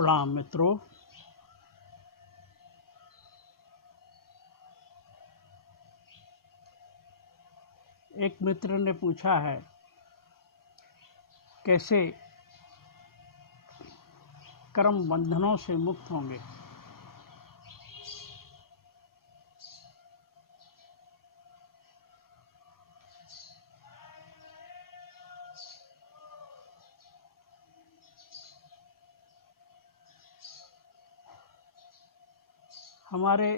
प्रणाम मित्रों। एक मित्र ने पूछा है कैसे कर्म बंधनों से मुक्त होंगे। हमारे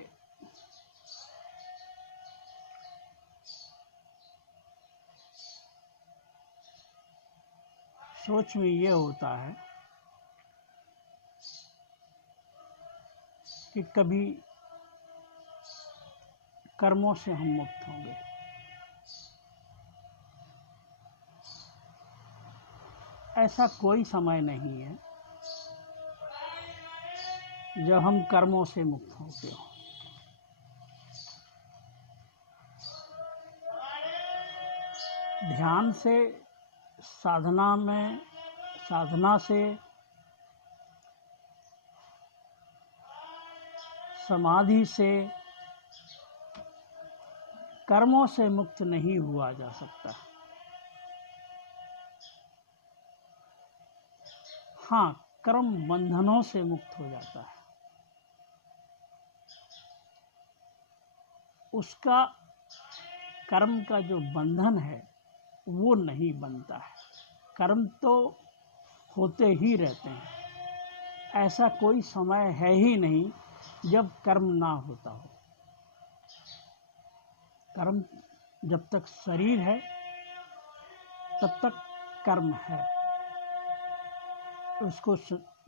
सोच में ये होता है कि कभी कर्मों से हम मुक्त होंगे। ऐसा कोई समय नहीं है जब हम कर्मों से मुक्त होते हो। ध्यान से, साधना से, समाधि से कर्मों से मुक्त नहीं हुआ जा सकता। हाँ, कर्म बंधनों से मुक्त हो जाता है। उसका कर्म का जो बंधन है वो नहीं बनता है। कर्म तो होते ही रहते हैं। ऐसा कोई समय है ही नहीं जब कर्म ना होता हो। कर्म जब तक शरीर है तब तक कर्म है। उसको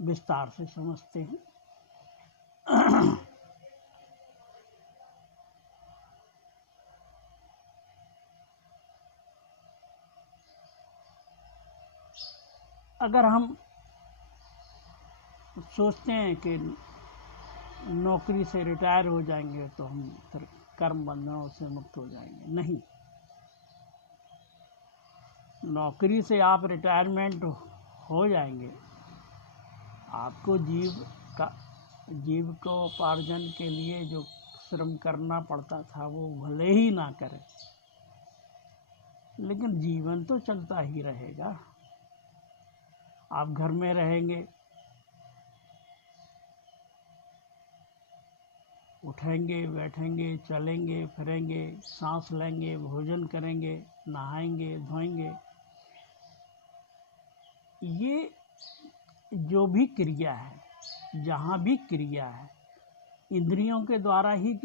विस्तार से समझते हैं। अगर हम सोचते हैं कि नौकरी से रिटायर हो जाएंगे तो हम फिर कर्म बंधनों से मुक्त हो जाएंगे, नहीं। नौकरी से आप रिटायरमेंट हो जाएंगे, आपको जीविकोपार्जन के लिए जो श्रम करना पड़ता था वो भले ही ना करें, लेकिन जीवन तो चलता ही रहेगा। आप घर में रहेंगे, उठेंगे, बैठेंगे, चलेंगे, फिरेंगे, सांस लेंगे, भोजन करेंगे, नहाएंगे, धोएंगे। ये जो भी क्रिया है, जहाँ भी क्रिया है, इंद्रियों के द्वारा ही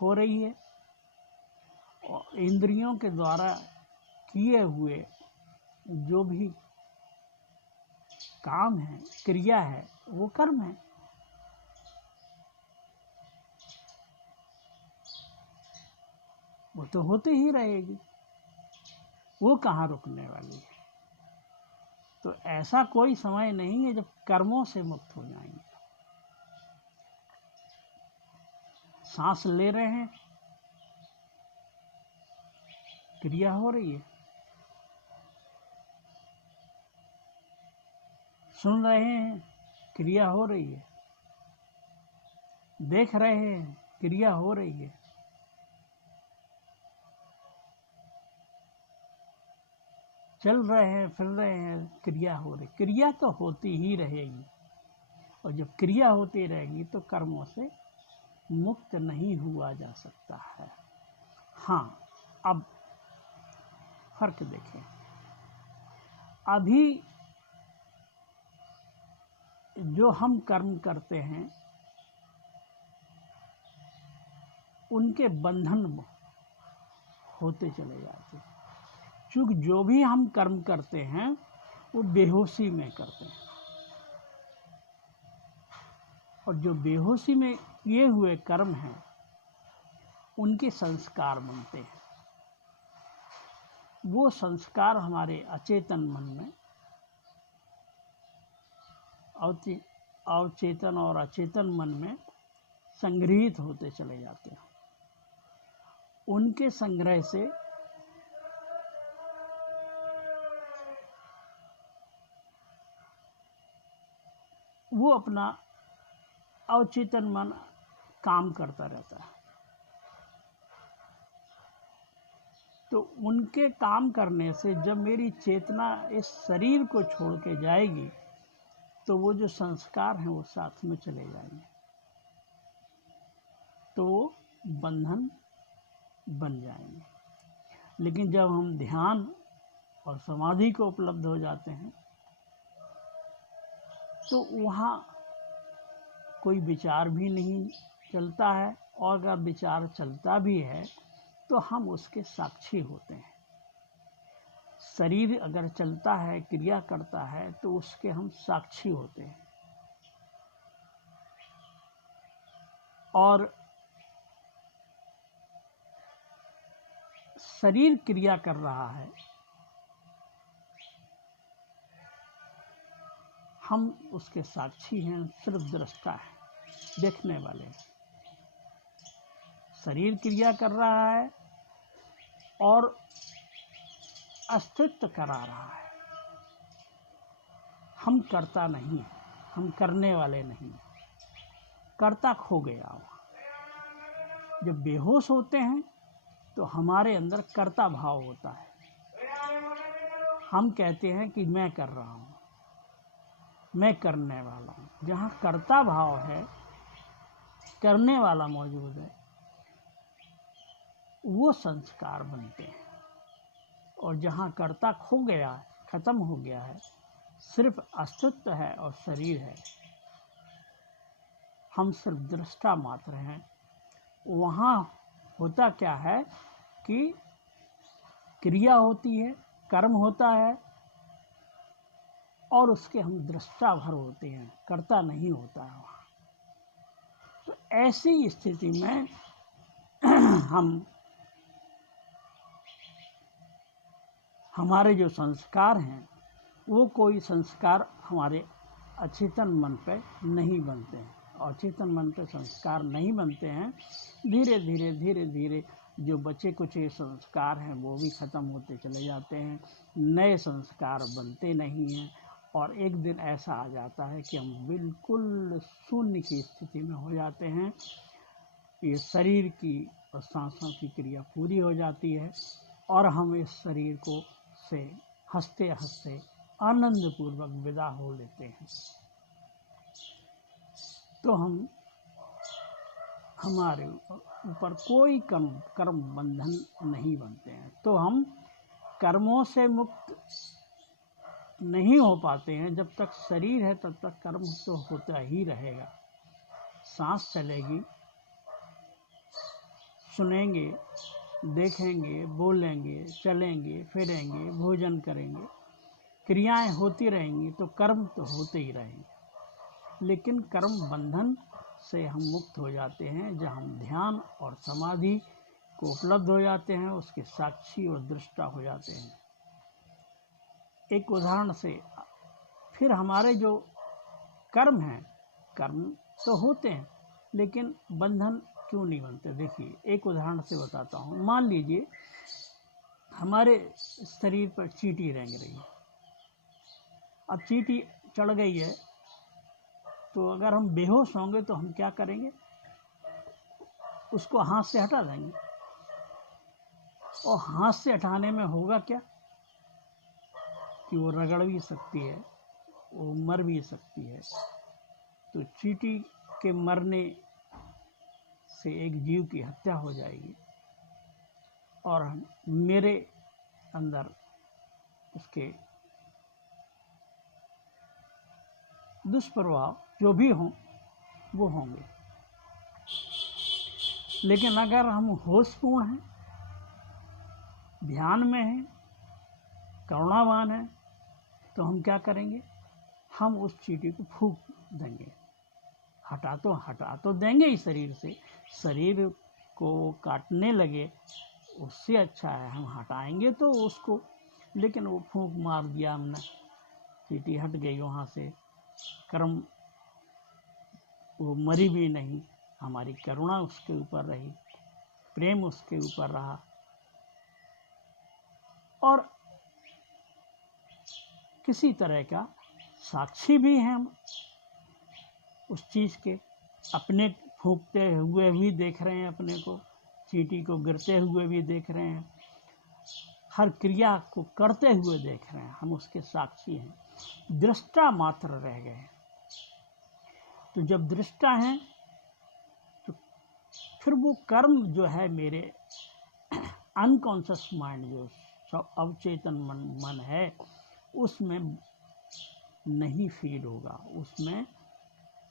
हो रही है। और इंद्रियों के द्वारा किए हुए जो भी काम है, क्रिया है, वो कर्म है। वो तो होते ही रहेगी, वो कहाँ रुकने वाली है। तो ऐसा कोई समय नहीं है जब कर्मों से मुक्त हो जाएंगे। सांस ले रहे हैं, क्रिया हो रही है। सुन रहे हैं, क्रिया हो रही है। देख रहे हैं, क्रिया हो रही है। चल रहे हैं, फिर रहे हैं, क्रिया हो रही। क्रिया तो होती ही रहेगी, और जब क्रिया होती रहेगी तो कर्मों से मुक्त नहीं हुआ जा सकता है। हाँ, अब फर्क देखें। अभी जो हम कर्म करते हैं उनके बंधन होते चले जाते हैं। चूँकि जो भी हम कर्म करते हैं वो बेहोशी में करते हैं, और जो बेहोशी में किए हुए कर्म हैं उनके संस्कार बनते हैं। वो संस्कार हमारे अचेतन मन में, अवचेतन और अचेतन मन में संग्रहित होते चले जाते हैं। उनके संग्रह से वो अपना अवचेतन मन काम करता रहता है। तो उनके काम करने से जब मेरी चेतना इस शरीर को छोड़ के जाएगी तो वो जो संस्कार हैं वो साथ में चले जाएंगे, तो वो बंधन बन जाएंगे। लेकिन जब हम ध्यान और समाधि को उपलब्ध हो जाते हैं तो वहाँ कोई विचार भी नहीं चलता है, और अगर विचार चलता भी है तो हम उसके साक्षी होते हैं। शरीर अगर चलता है, क्रिया करता है, तो उसके हम साक्षी होते हैं। और शरीर क्रिया कर रहा है, हम उसके साक्षी हैं, सिर्फ दृष्टा है, देखने वाले। शरीर क्रिया कर रहा है और अस्तित्व करा रहा है, हम करता नहीं है, हम करने वाले नहीं, कर्ता खो गया। जब बेहोश होते हैं तो हमारे अंदर कर्ता भाव होता है, हम कहते हैं कि मैं कर रहा हूँ, मैं करने वाला हूँ। जहाँ कर्ता भाव है, करने वाला मौजूद है, वो संस्कार बनते हैं। और जहाँ कर्ता खो गया है, खत्म हो गया है, सिर्फ अस्तित्व है और शरीर है, हम सिर्फ दृष्टा मात्र हैं, वहाँ होता क्या है कि क्रिया होती है, कर्म होता है, और उसके हम दृष्टा भर होते हैं, कर्ता नहीं होता है वहाँ। तो ऐसी स्थिति में हमारे जो संस्कार हैं वो कोई संस्कार हमारे अचेतन मन पे नहीं बनते हैं, और चेतन मन पे संस्कार नहीं बनते हैं। धीरे धीरे धीरे धीरे जो बचे कुचे संस्कार हैं वो भी ख़त्म होते चले जाते हैं, नए संस्कार बनते नहीं हैं, और एक दिन ऐसा आ जाता है कि हम बिल्कुल शून्य की स्थिति में हो जाते हैं। ये शरीर की और सांसों की क्रिया पूरी हो जाती है और हम इस शरीर को से हंसते हंसते आनंद पूर्वक विदा हो लेते हैं। तो हम हमारे ऊपर कोई कर्म बंधन नहीं बनते हैं। तो हम कर्मों से मुक्त नहीं हो पाते हैं। जब तक शरीर है तब तक कर्म तो होता ही रहेगा। सांस चलेगी, सुनेंगे, देखेंगे, बोलेंगे, चलेंगे, फिरेंगे, भोजन करेंगे, क्रियाएं होती रहेंगी, तो कर्म तो होते ही रहेंगे। लेकिन कर्म बंधन से हम मुक्त हो जाते हैं जब हम ध्यान और समाधि को उपलब्ध हो जाते हैं, उसके साक्षी और दृष्टा हो जाते हैं। एक उदाहरण से फिर हमारे जो कर्म हैं, कर्म तो होते हैं लेकिन बंधन क्यों नहीं बनते? देखिए, एक उदाहरण से बताता हूँ। मान लीजिए हमारे शरीर पर चींटी रेंग रही है। अब चींटी चढ़ गई है, तो अगर हम बेहोश होंगे तो हम क्या करेंगे? उसको हाथ से हटा देंगे। और हाथ से हटाने में होगा क्या कि वो रगड़ भी सकती है, वो मर भी सकती है। तो चींटी के मरने से एक जीव की हत्या हो जाएगी और मेरे अंदर उसके दुष्प्रभाव जो भी हों वो होंगे। लेकिन अगर हम होशपूर्ण हैं, ध्यान में हैं, करुणावान हैं, तो हम क्या करेंगे? हम उस चींटी को फूंक देंगे। हटा तो देंगे ही शरीर से। शरीर को काटने लगे उससे अच्छा है हम हटाएंगे तो उसको। लेकिन वो फूंक मार दिया हमने, चींटी हट गई वहाँ से, कर्म वो मरी भी नहीं, हमारी करुणा उसके ऊपर रही, प्रेम उसके ऊपर रहा। और किसी तरह का साक्षी भी हैं हम उस चीज़ के, अपने फूंकते हुए भी देख रहे हैं अपने को, चींटी को गिरते हुए भी देख रहे हैं, हर क्रिया को करते हुए देख रहे हैं, हम उसके साक्षी हैं, दृष्टा मात्र रह गए। तो जब दृष्टा हैं तो फिर वो कर्म जो है मेरे अनकॉन्शियस माइंड, जो सब अवचेतन मन है, उसमें नहीं फीड होगा, उसमें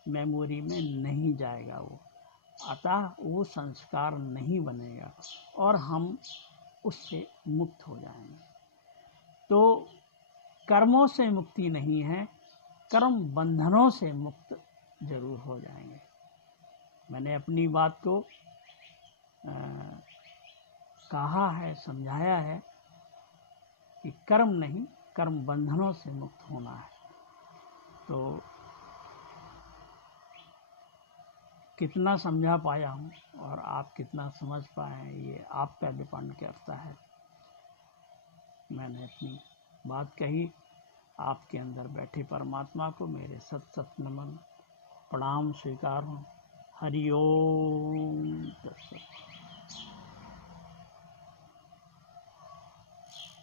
मेमोरी में नहीं जाएगा वो, अतः वो संस्कार नहीं बनेगा और हम उससे मुक्त हो जाएंगे। तो कर्मों से मुक्ति नहीं है, कर्म बंधनों से मुक्त जरूर हो जाएंगे। मैंने अपनी बात को कहा है, समझाया है कि कर्म नहीं, कर्म बंधनों से मुक्त होना है। तो कितना समझा पाया हूँ और आप कितना समझ पाए हैं, ये आप पे डिपेंड करता है। मैंने अपनी बात कही, आपके अंदर बैठे परमात्मा को मेरे सत सत नमन, प्रणाम स्वीकार हूँ। हरि ओम तत्सत।